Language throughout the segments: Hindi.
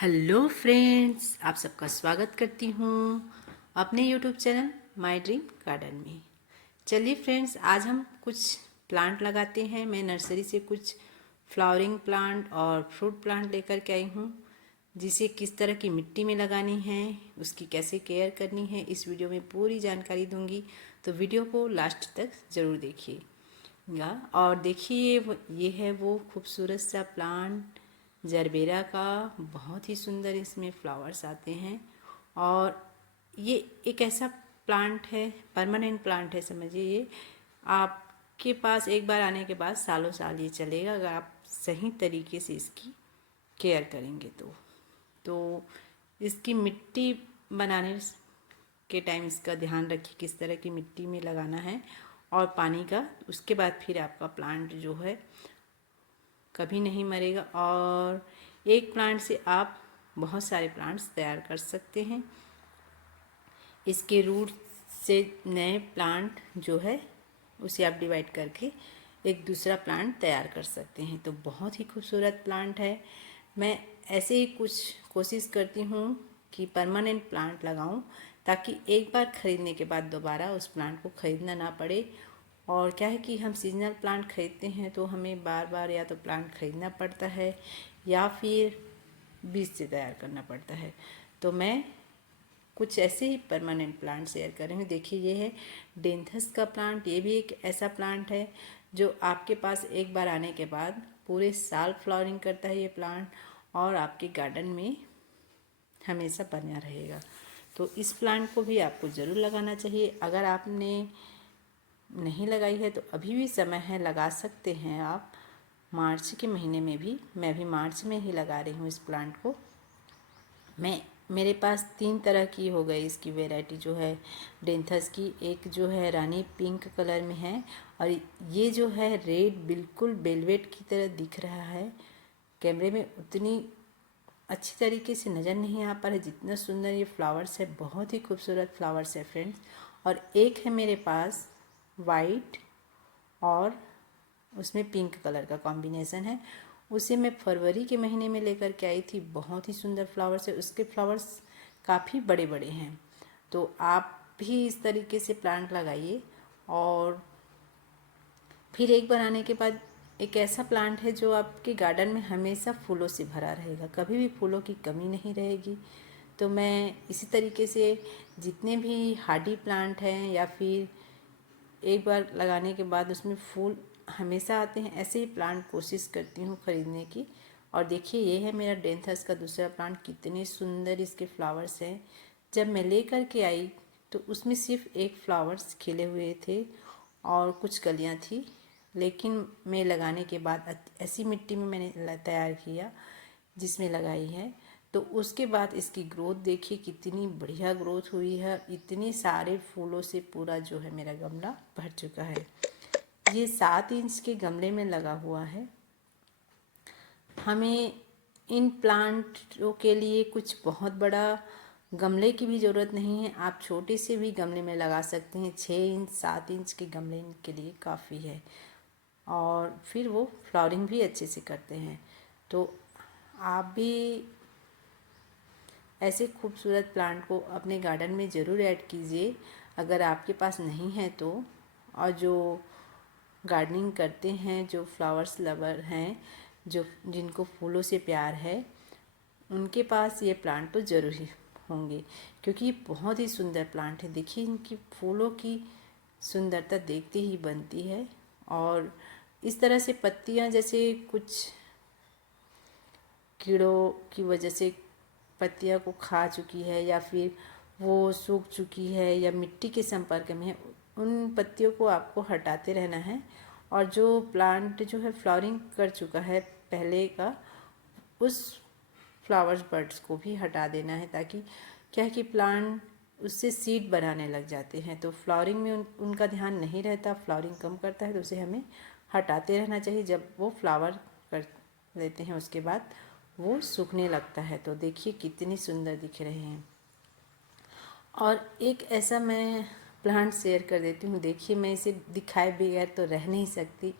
हेलो फ्रेंड्स, आप सबका स्वागत करती हूँ अपने YouTube channel my dream garden में। चलिए फ्रेंड्स, आज हम कुछ प्लांट लगाते हैं। मैं नर्सरी से कुछ फ्लावरिंग प्लांट और फ्रूट प्लांट लेकर के आई हूँ, जिसे किस तरह की मिट्टी में लगानी है, उसकी कैसे केयर करनी है, इस वीडियो में पूरी जानकारी दूंगी। तो वीडियो को लास्ट तक ज़रूर देखिएगा। और देखिए, ये है वो खूबसूरत सा प्लांट जरबेरा का। बहुत ही सुंदर इसमें फ्लावर्स आते हैं। और ये एक ऐसा प्लांट है, परमानेंट प्लांट है समझिए। ये आपके पास एक बार आने के बाद सालों साल ये चलेगा, अगर आप सही तरीके से इसकी केयर करेंगे तो इसकी मिट्टी बनाने के टाइम इसका ध्यान रखिए किस तरह की मिट्टी में लगाना है और पानी का। उसके बाद फिर आपका प्लांट जो है कभी नहीं मरेगा। और एक प्लांट से आप बहुत सारे प्लांट्स तैयार कर सकते हैं। इसके रूट से नए प्लांट जो है उसे आप डिवाइड करके एक दूसरा प्लांट तैयार कर सकते हैं। तो बहुत ही खूबसूरत प्लांट है। मैं ऐसे ही कुछ कोशिश करती हूँ कि परमानेंट प्लांट लगाऊं, ताकि एक बार ख़रीदने के बाद दोबारा उस प्लांट को ख़रीदना ना पड़े। और क्या है कि हम सीजनल प्लांट खरीदते हैं तो हमें बार बार या तो प्लांट खरीदना पड़ता है या फिर बीज से तैयार करना पड़ता है। तो मैं कुछ ऐसे ही परमानेंट प्लांट शेयर कर रही हूँ। देखिए, ये है डेंथस का प्लांट। ये भी एक ऐसा प्लांट है जो आपके पास एक बार आने के बाद पूरे साल फ्लावरिंग करता है ये प्लांट, और आपके गार्डन में हमेशा बना रहेगा। तो इस प्लांट को भी आपको ज़रूर लगाना चाहिए। अगर आपने नहीं लगाई है तो अभी भी समय है, लगा सकते हैं आप मार्च के महीने में भी। मैं भी मार्च में ही लगा रही हूँ इस प्लांट को। मेरे पास 3 तरह की हो गई इसकी वैरायटी जो है डेंथस की। एक जो है रानी पिंक कलर में है, और ये जो है रेड, बिल्कुल वेलवेट की तरह दिख रहा है। कैमरे में उतनी अच्छी तरीके से नज़र नहीं आ पा रहा है जितना सुंदर ये फ्लावर्स है। बहुत ही खूबसूरत फ्लावर्स है फ्रेंड्स। और एक है मेरे पास वाइट और उसमें पिंक कलर का कॉम्बिनेशन है। उसे मैं फरवरी के महीने में लेकर के आई थी। बहुत ही सुंदर फ्लावर्स है, उसके फ्लावर्स काफ़ी बड़े बड़े हैं। तो आप भी इस तरीके से प्लांट लगाइए। और फिर एक बार आने के बाद एक ऐसा प्लांट है जो आपके गार्डन में हमेशा फूलों से भरा रहेगा, कभी भी फूलों की कमी नहीं रहेगी। तो मैं इसी तरीके से जितने भी हार्डी प्लांट हैं या फिर एक बार लगाने के बाद उसमें फूल हमेशा आते हैं, ऐसे ही प्लांट कोशिश करती हूँ ख़रीदने की। और देखिए, ये है मेरा डेंथस का दूसरा प्लांट। कितने सुंदर इसके फ्लावर्स हैं। जब मैं ले कर के आई तो उसमें सिर्फ एक फ्लावर्स खिले हुए थे और कुछ कलियाँ थी। लेकिन मैं लगाने के बाद ऐसी मिट्टी में मैंने तैयार किया जिसमें लगाई है, तो उसके बाद इसकी ग्रोथ देखिए कितनी बढ़िया ग्रोथ हुई है। इतने सारे फूलों से पूरा जो है मेरा गमला भर चुका है। ये 7 इंच के गमले में लगा हुआ है। हमें इन प्लांटों के लिए कुछ बहुत बड़ा गमले की भी ज़रूरत नहीं है। आप छोटे से भी गमले में लगा सकते हैं। 6 इंच 7 इंच के गमले के लिए काफ़ी है, और फिर वो फ्लावरिंग भी अच्छे से करते हैं। तो आप भी ऐसे खूबसूरत प्लांट को अपने गार्डन में ज़रूर ऐड कीजिए, अगर आपके पास नहीं है तो। और जो गार्डनिंग करते हैं, जो फ्लावर्स लवर हैं, जो जिनको फूलों से प्यार है, उनके पास ये प्लांट तो ज़रूर ही होंगे, क्योंकि ये बहुत ही सुंदर प्लांट है। देखिए, इनकी फूलों की सुंदरता देखते ही बनती है। और इस तरह से पत्तियां जैसे कुछ कीड़ों की वजह से पत्तियां को खा चुकी है या फिर वो सूख चुकी है या मिट्टी के संपर्क में है, उन पत्तियों को आपको हटाते रहना है। और जो प्लांट जो है फ्लावरिंग कर चुका है पहले का, उस फ्लावर्स बर्ड्स को भी हटा देना है, ताकि क्या है कि प्लांट उससे सीड बनाने लग जाते हैं। तो फ्लावरिंग में उनका ध्यान नहीं रहता, फ्लावरिंग कम करता है, तो उसे हमें हटाते रहना चाहिए। जब वो फ्लावर कर लेते हैं उसके बाद वो सूखने लगता है। तो देखिए कितनी सुंदर दिख रहे हैं। और एक ऐसा मैं प्लांट शेयर कर देती हूँ। देखिए, मैं इसे दिखाए बगैर तो रह नहीं सकती।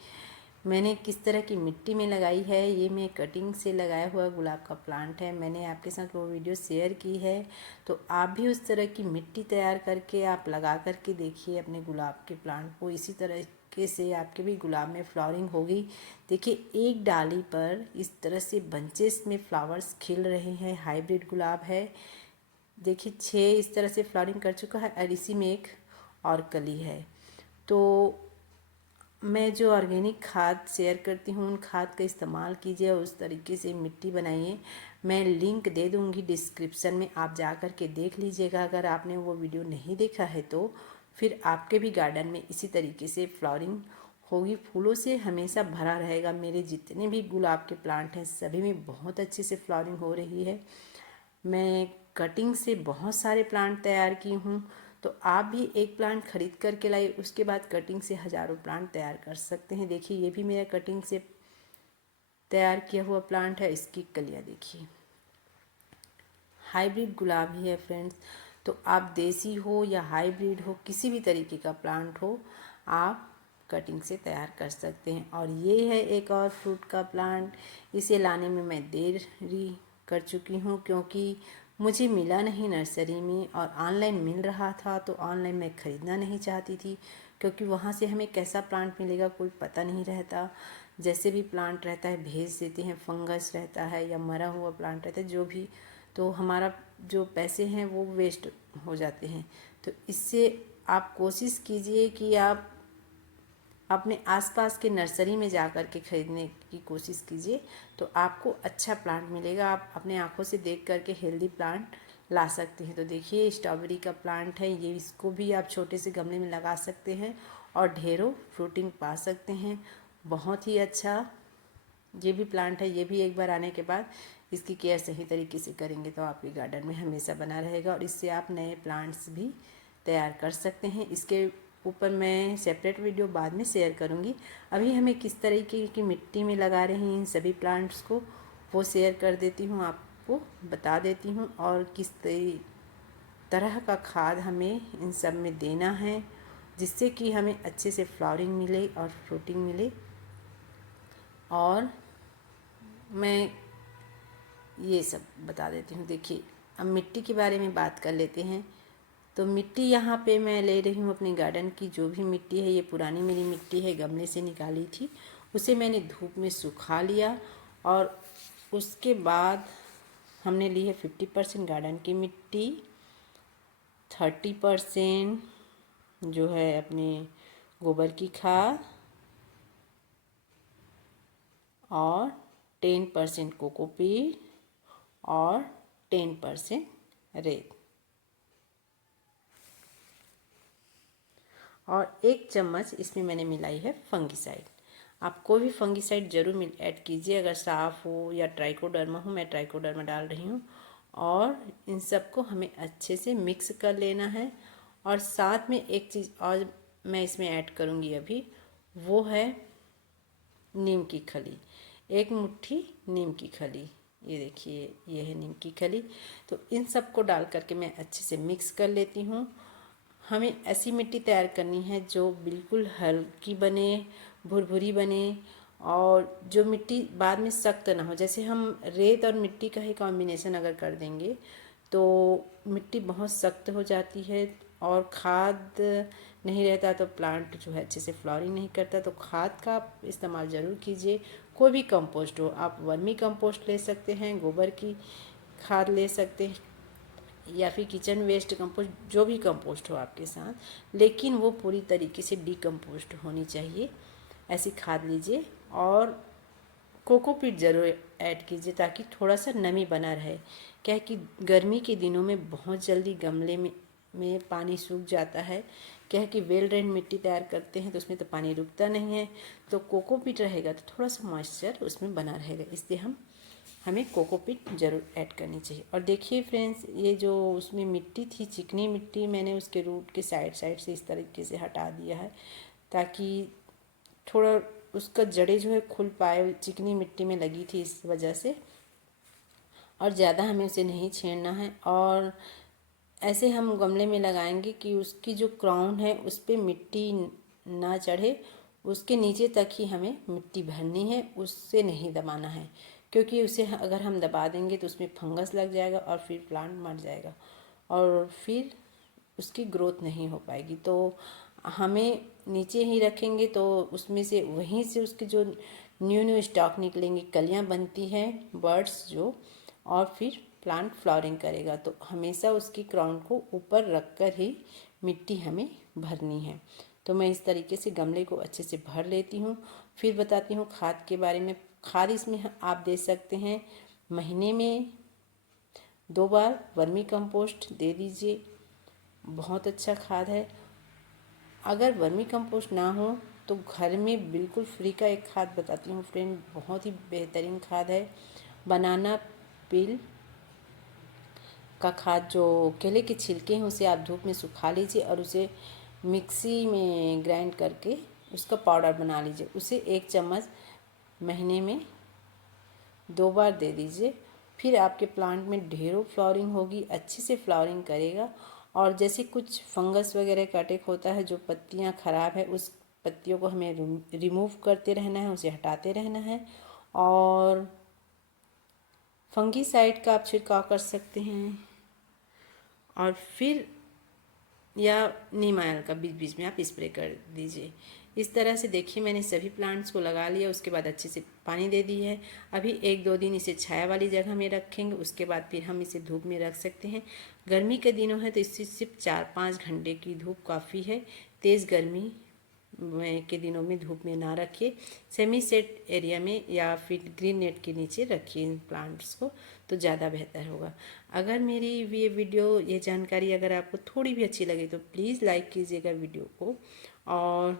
मैंने किस तरह की मिट्टी में लगाई है। ये मैं कटिंग से लगाया हुआ गुलाब का प्लांट है। मैंने आपके साथ वो वीडियो शेयर की है, तो आप भी उस तरह की मिट्टी तैयार करके आप लगा करके देखिए अपने गुलाब के प्लांट को। इसी तरीके से आपके भी गुलाब में फ्लावरिंग होगी। देखिए एक डाली पर इस तरह से बंचेस में फ्लावर्स खिल रहे हैं। हाइब्रिड गुलाब है। देखिए 6 इस तरह से फ्लावरिंग कर चुका है और इसी में एक और कली है। तो मैं जो ऑर्गेनिक खाद शेयर करती हूँ उन खाद का इस्तेमाल कीजिए और उस तरीके से मिट्टी बनाइए। मैं लिंक दे दूँगी डिस्क्रिप्शन में, आप जा कर के देख लीजिएगा अगर आपने वो वीडियो नहीं देखा है तो। फिर आपके भी गार्डन में इसी तरीके से फ्लावरिंग होगी, फूलों से हमेशा भरा रहेगा। मेरे जितने भी गुलाब के प्लांट हैं सभी में बहुत अच्छे से फ्लावरिंग हो रही है। मैं कटिंग से बहुत सारे प्लांट तैयार की हूँ, तो आप भी एक प्लांट खरीद करके लाइए, उसके बाद कटिंग से हज़ारों प्लांट तैयार कर सकते हैं। देखिए ये भी मेरा कटिंग से तैयार किया हुआ प्लांट है। इसकी कलियाँ देखिए, हाइब्रिड गुलाब ही है फ्रेंड्स। तो आप देसी हो या हाइब्रिड हो, किसी भी तरीके का प्लांट हो, आप कटिंग से तैयार कर सकते हैं। और ये है एक और फ्रूट का प्लांट। इसे लाने में मैं देरी कर चुकी हूँ क्योंकि मुझे मिला नहीं नर्सरी में, और ऑनलाइन मिल रहा था तो ऑनलाइन मैं ख़रीदना नहीं चाहती थी क्योंकि वहाँ से हमें कैसा प्लांट मिलेगा कोई पता नहीं रहता। जैसे भी प्लांट रहता है भेज देते हैं, फंगस रहता है या मरा हुआ प्लांट रहता है जो भी, तो हमारा जो पैसे हैं वो वेस्ट हो जाते हैं। तो इससे आप कोशिश कीजिए कि आप अपने आसपास के नर्सरी में जा कर के ख़रीदने की कोशिश कीजिए, तो आपको अच्छा प्लांट मिलेगा। आप अपने आँखों से देख कर के हेल्दी प्लांट ला सकते हैं। तो देखिए स्ट्रॉबेरी का प्लांट है ये, इसको भी आप छोटे से गमले में लगा सकते हैं और ढेरों फ्रूटिंग पा सकते हैं। बहुत ही अच्छा ये भी प्लांट है। ये भी एक बार आने के बाद इसकी केयर सही तरीके से करेंगे तो आपके गार्डन में हमेशा बना रहेगा और इससे आप नए प्लांट्स भी तैयार कर सकते हैं। इसके ऊपर मैं सेपरेट वीडियो बाद में शेयर करूंगी। अभी हमें किस तरीके की मिट्टी में लगा रहे हैं इन सभी प्लांट्स को, वो शेयर कर देती हूँ, आपको बता देती हूँ। और किस तरह का खाद हमें इन सब में देना है जिससे कि हमें अच्छे से फ्लावरिंग मिले और फ्रूटिंग मिले। और मैं ये सब बता देती हूँ। देखिए अब मिट्टी के बारे में बात कर लेते हैं। तो मिट्टी यहाँ पे मैं ले रही हूँ अपने गार्डन की जो भी मिट्टी है। ये पुरानी मेरी मिट्टी है, गमले से निकाली थी, उसे मैंने धूप में सुखा लिया और उसके बाद हमने ली है 50% गार्डन की मिट्टी, 30% जो है अपने गोबर की खाद और 10% कोकोपीट और 10% रेत और 1 चम्मच इसमें मैंने मिलाई है फंगिसाइड। आप कोई भी फंगिसाइड ज़रूर ऐड कीजिए, अगर साफ़ हो या ट्राइकोडर्मा हो। मैं ट्राइकोडर्मा डाल रही हूँ। और इन सबको हमें अच्छे से मिक्स कर लेना है। और साथ में एक चीज़ और मैं इसमें ऐड करूँगी अभी, वो है नीम की खली। 1 मुट्ठी नीम की खली, ये देखिए ये है नीम की खली। तो इन सब को डाल करके मैं अच्छे से मिक्स कर लेती हूँ। हमें ऐसी मिट्टी तैयार करनी है जो बिल्कुल हल्की बने, भुरभुरी बने और जो मिट्टी बाद में सख्त ना हो। जैसे हम रेत और मिट्टी का ही कॉम्बिनेशन अगर कर देंगे तो मिट्टी बहुत सख्त हो जाती है और खाद नहीं रहता तो प्लांट जो है अच्छे से फ्लावरिंग नहीं करता। तो खाद का आप इस्तेमाल ज़रूर कीजिए। कोई भी कंपोस्ट हो, आप वर्मी कंपोस्ट ले सकते हैं, गोबर की खाद ले सकते हैं या फिर किचन वेस्ट कंपोस्ट, जो भी कंपोस्ट हो आपके साथ, लेकिन वो पूरी तरीके से डिकम्पोस्ट होनी चाहिए। ऐसी खाद लीजिए और कोकोपीट ज़रूर ऐड कीजिए ताकि थोड़ा सा नमी बना रहे। क्या है कि गर्मी के दिनों में बहुत जल्दी गमले में पानी सूख जाता है। क्या है कि वेल ड्रेन मिट्टी तैयार करते हैं तो उसमें तो पानी रुकता नहीं है, तो कोकोपीट रहेगा तो थोड़ा सा मॉइस्चर उसमें बना रहेगा। इसलिए हमें कोकोपीट ज़रूर ऐड करनी चाहिए। और देखिए फ्रेंड्स, ये जो उसमें मिट्टी थी चिकनी मिट्टी, मैंने उसके रूट के साइड से इस तरीके से हटा दिया है ताकि थोड़ा उसका जड़ें जो है खुल पाए। चिकनी मिट्टी में लगी थी इस वजह से, और ज़्यादा हमें उसे नहीं छेड़ना है। और ऐसे हम गमले में लगाएंगे कि उसकी जो क्राउन है उस पर मिट्टी ना चढ़े, उसके नीचे तक ही हमें मिट्टी भरनी है, उससे नहीं दबाना है, क्योंकि उसे अगर हम दबा देंगे तो उसमें फंगस लग जाएगा और फिर प्लांट मर जाएगा और फिर उसकी ग्रोथ नहीं हो पाएगी। तो हमें नीचे ही रखेंगे तो उसमें से वहीं से उसके जो न्यू न्यू स्टॉक निकलेंगी, कलियां बनती हैं, बर्ड्स जो, और फिर प्लांट फ्लावरिंग करेगा। तो हमेशा उसकी क्राउन को ऊपर रख कर ही मिट्टी हमें भरनी है। तो मैं इस तरीके से गमले को अच्छे से भर लेती हूँ। फिर बताती हूँ खाद के बारे में। खाद इसमें आप दे सकते हैं महीने में 2 बार वर्मी कंपोस्ट दे दीजिए, बहुत अच्छा खाद है। अगर वर्मी कंपोस्ट ना हो तो घर में बिल्कुल फ्री का एक खाद बताती हूँ फ्रेंड, बहुत ही बेहतरीन खाद है। बनाना पील का खाद, जो केले के छिलके हैं उसे आप धूप में सुखा लीजिए और उसे मिक्सी में ग्राइंड करके उसका पाउडर बना लीजिए। उसे 1 चम्मच महीने में 2 बार दे दीजिए। फिर आपके प्लांट में ढेरों फ्लावरिंग होगी, अच्छे से फ्लावरिंग करेगा। और जैसे कुछ फंगस वगैरह का अटैक होता है, जो पत्तियां खराब है, उस पत्तियों को हमें रिमूव करते रहना है, उसे हटाते रहना है। और फंगीसाइड का आप छिड़काव कर सकते हैं, और फिर या नीम ऑयल का बीच बीच में आप स्प्रे कर दीजिए। इस तरह से देखिए मैंने सभी प्लांट्स को लगा लिया, उसके बाद अच्छे से पानी दे दी है। अभी 1-2 दिन इसे छाया वाली जगह में रखेंगे, उसके बाद फिर हम इसे धूप में रख सकते हैं। गर्मी के दिनों है तो इससे सिर्फ 4-5 घंटे की धूप काफ़ी है। तेज़ गर्मी के दिनों में धूप में ना रखिए, सेमी सेट एरिया में या फिर ग्रीन नेट के नीचे रखिए इन प्लांट्स को, तो ज़्यादा बेहतर होगा। अगर मेरी ये वीडियो, ये जानकारी अगर आपको थोड़ी भी अच्छी लगे तो प्लीज़ लाइक कीजिएगा वीडियो को, और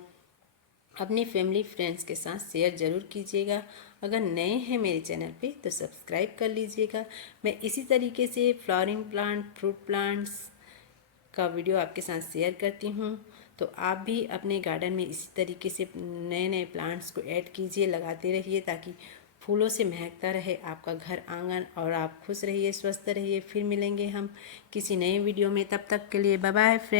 अपनी फैमिली फ्रेंड्स के साथ शेयर ज़रूर कीजिएगा। अगर नए हैं मेरे चैनल पे तो सब्सक्राइब कर लीजिएगा। मैं इसी तरीके से फ्लावरिंग प्लांट, फ्रूट प्लांट्स का वीडियो आपके साथ शेयर करती हूँ। तो आप भी अपने गार्डन में इसी तरीके से नए नए प्लांट्स को ऐड कीजिए, लगाते रहिए, ताकि फूलों से महकता रहे आपका घर आंगन, और आप खुश रहिए, स्वस्थ रहिए। फिर मिलेंगे हम किसी नए वीडियो में, तब तक के लिए बाय बाय फ्रेंड।